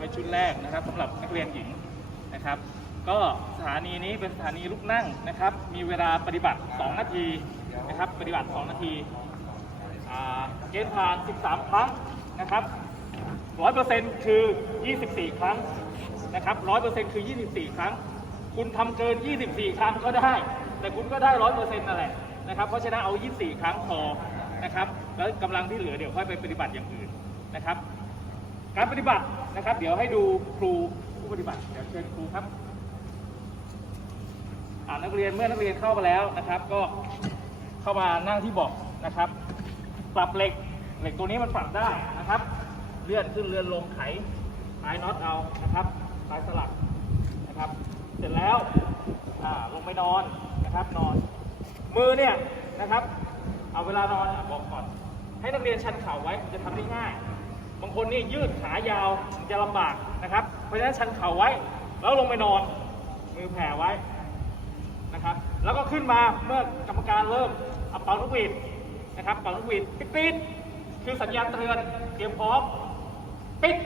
เป็นชุดแรกนะครับสำหรับนักเรียนหญิงนะครับ ก็สถานีนี้เป็นสถานีลุกนั่งนะครับ มีเวลาปฏิบัติ 2 นาทีนะครับ ปฏิบัติ 2 นาทีอ่าเกณฑ์ผ่าน 13 ครั้งนะครับ 100%คือ 24 ครั้งนะครับ 100%คือ 24 ครั้ง คุณทำเกิน 24 ครั้งก็ได้ แต่คุณก็ได้ 100%นั่นแหละนะครับ เพราะฉะนั้นเอา 24 ครั้งพอนะครับ แล้วกำลังที่เหลือเดี๋ยวค่อยไปปฏิบัติอย่างอื่นนะครับ การปฏิบัตินะครับ เดี๋ยวให้ดูครูผู้ปฏิบัติเดี๋ยวเชิญครูครับอ่านักเรียนเมื่อนักเรียนเข้ามาแล้วนะครับ ก็เข้ามานั่งที่เบาะนะครับปรับเหล็กเหล็กตัวนี้มันปรับได้นะครับ เลื่อนขึ้นเลื่อนลงไขคลายน็อตเอานะครับคลายสลักนะครับ เสร็จแล้วลงไปนอนนะครับนอน มือเนี่ยนะครับ เอาเวลานอนบอกก่อน ให้นักเรียนชันเข่าไว้จะทำได้ง่าย บางคนนี่ยืดขายาวจะลำบากนะครับ เพราะฉะนั้นชันเข่าไว้ แล้วลงไปนอน มือแผ่ไว้นะครับ แล้วก็ขึ้นมาเมื่อกรรมการเริ่มเอาเป่านกหวีดนะครับเป่านกหวีดปิดปิดคือสัญญาณเตือนเตรียมพร้อมปิด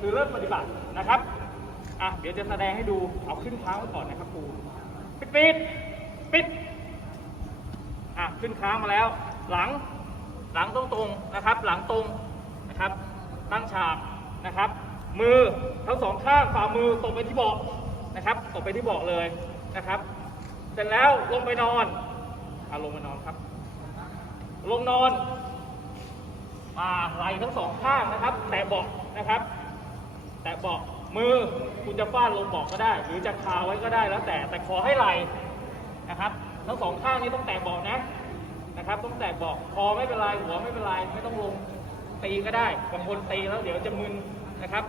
คือเริ่มปฏิบัตินะครับอะเดี๋ยวจะแสดงให้ดูเอาขึ้นค้างไว้ก่อนนะครับครูปิดปิดปิดอะขึ้นค้างมาแล้ว หลังหลังตรงตรงๆนะครับ หลังตรงนะครับ ตั้งฉากนะครับ มือทั้งสองข้างฝ่ามือตกไปที่เบาะนะครับตกไปที่เบาะเลยนะครับ เสร็จแล้วลงไปนอนอาลงไปนอนครับ ลงนอนอ่าไหลทั้งสองข้างนะครับ แตะเบาะนะครับ แตะเบาะมือคุณจะฟาดลงเบาะก็ได้ หรือจะคาไว้ก็ได้แล้วแต่แต่ขอให้ไหล่นะครับ ทั้งสองข้างนี้ต้องแตะเบาะนะนะครับ ต้องแตะเบาะคอไม่เป็นไรหัวไม่เป็นไรไม่ต้องลง ตีก็ได้บางคนตีแล้วเดี๋ยวจะมึนนะครับ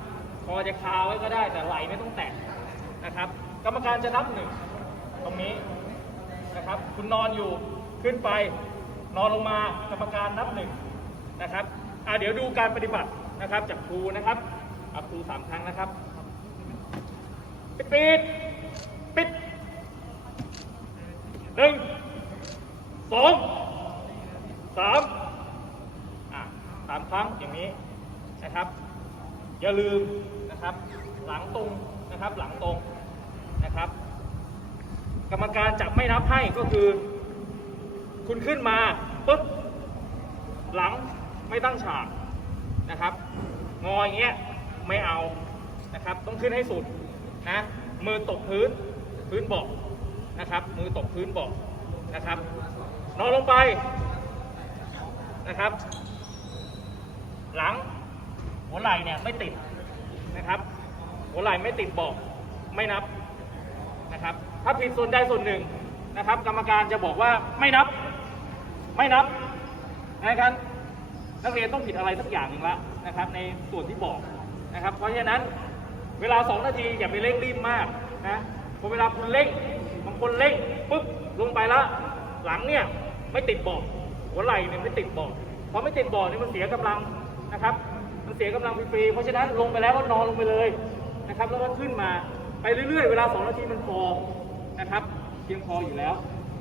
คอจะคาไว้ก็ได้แต่ไหลไม่ต้องแตะนะครับ กรรมการจะนับหนึ่งตรงนี้นะครับ คุณนอนอยู่ขึ้นไปนอนลงมากรรมการนับหนึ่งนะครับอะเดี๋ยวดูการปฏิบัตินะครับ จากครูนะครับอะครูสามครั้งนะครับ ปิดปิดปิดหนึ่งสองสามามครั้งอย่างนี้นะครับ อย่าลืมนะครับ หลังตรงนะครับหลังตรงนะครับ กรรมการจะไม่นับให้ก็คือ คุณขึ้นมาปุ๊บหลังไม่ตั้งฉากนะครับ งออย่างเงี้ยไม่เอานะครับ ต้องขึ้นให้สุดนะมือตกพื้นพื้นเบาะนะครับ มือตกพื้นเบาะนะครับนอนลงไปนะครับ หลัง หัวไหล่เนี่ยไม่ติดนะครับ หัวไหล่ไม่ติดบาะไม่นับนะครับ ถ้าผิดส่วนใดส่วนหนึ่งนะครับ กรรมการจะบอกว่าไม่นับ ไม่นับนะครับนักเรียนต้องผิดอะไรสักอย่างหนึ่งละนะครับ ในส่วนที่บอกนะครับ เพราะฉะนั้นเวลา 2 นาทีอย่าไปเร่งรีบมากนะพอเวลาคุณเร่งบางคนเร่งปุ๊บลงไปละหลังเนี่ยไม่ติดบอกหัวไหล่เนี่ยไม่ติดบอกพอไม่ติดบอกเนี่ยมันเสียกำลัง นะครับ มันเสียกำลังฟรีเพราะฉะนั้นลงไปแล้วก็นอนลงไปเลยนะครับ แล้วก็ขึ้นมาไปเรื่อยๆ เวลา 2 นาทีมันพอนะครับ เพียงพออยู่แล้ว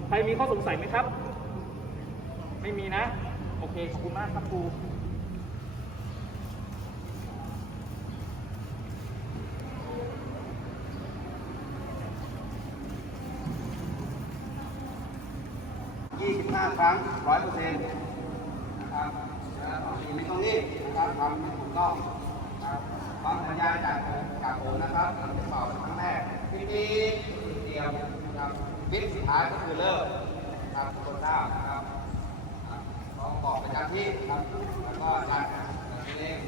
ใครมีข้อสงสัยไหมครับ ไม่มีนะ โอเค ขอบคุณมากครับครู25ครั้ง100%นะครับ ครับไม่ต้องรีบนะครับทำให้ถูกต้องครับฟังสัญญาณจากจากผมนะครับทำจะเป่าเป็นครั้งแรกปีปีเตรียมนะครับวิสุดท้ายก็คือเลิกนะครับทุกคนทราบนะครับอะลองบอกประจำที่ครับแล้วก็จัดเล่น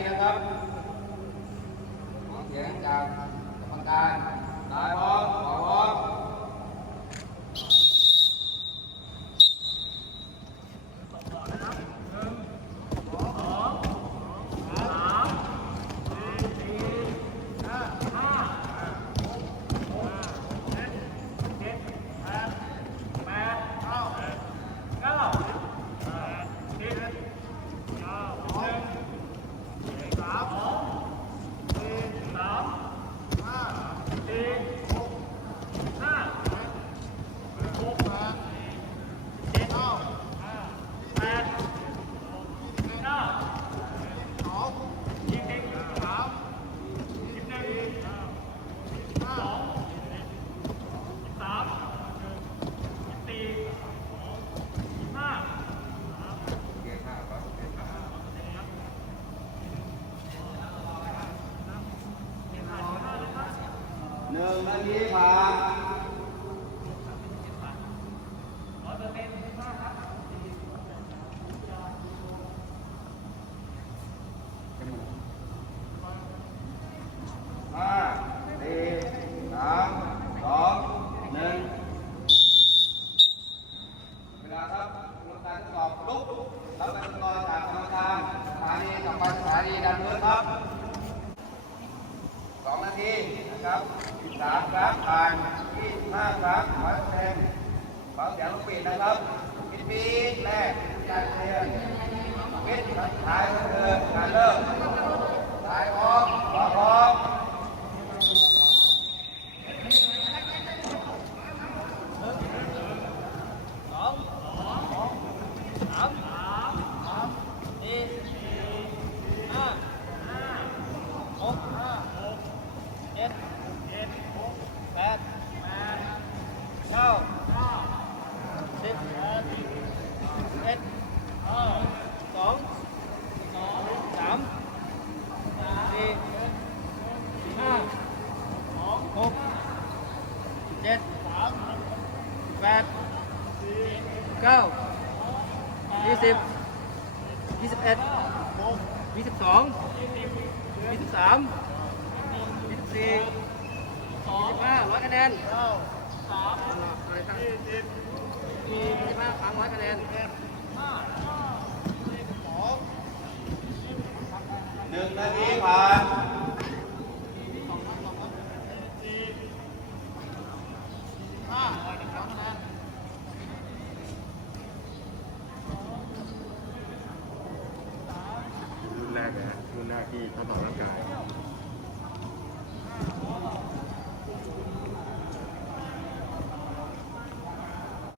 นี้นะครับขอเสียงจากกรรมการ มันนี้มา ปีดนะครับปิดปีแรกการเรียนปิดท้ายก็คือการเริ่มท้ายพร้อมขวาพร้อม เจ็ดแปดเก้ายี่สิบยี่สิบเอ็ดยี่สิบสองยี่สิบสามยี่สิบสี่ยี่สิบห้าร้อยคะแนนสามยี่สิบยี่สิบห้าครั้งร้อยคะแนน หนึ่งนาทีผ่านรุ่นแรกนะรุ่นแรกที่ทดสอบร่างกาย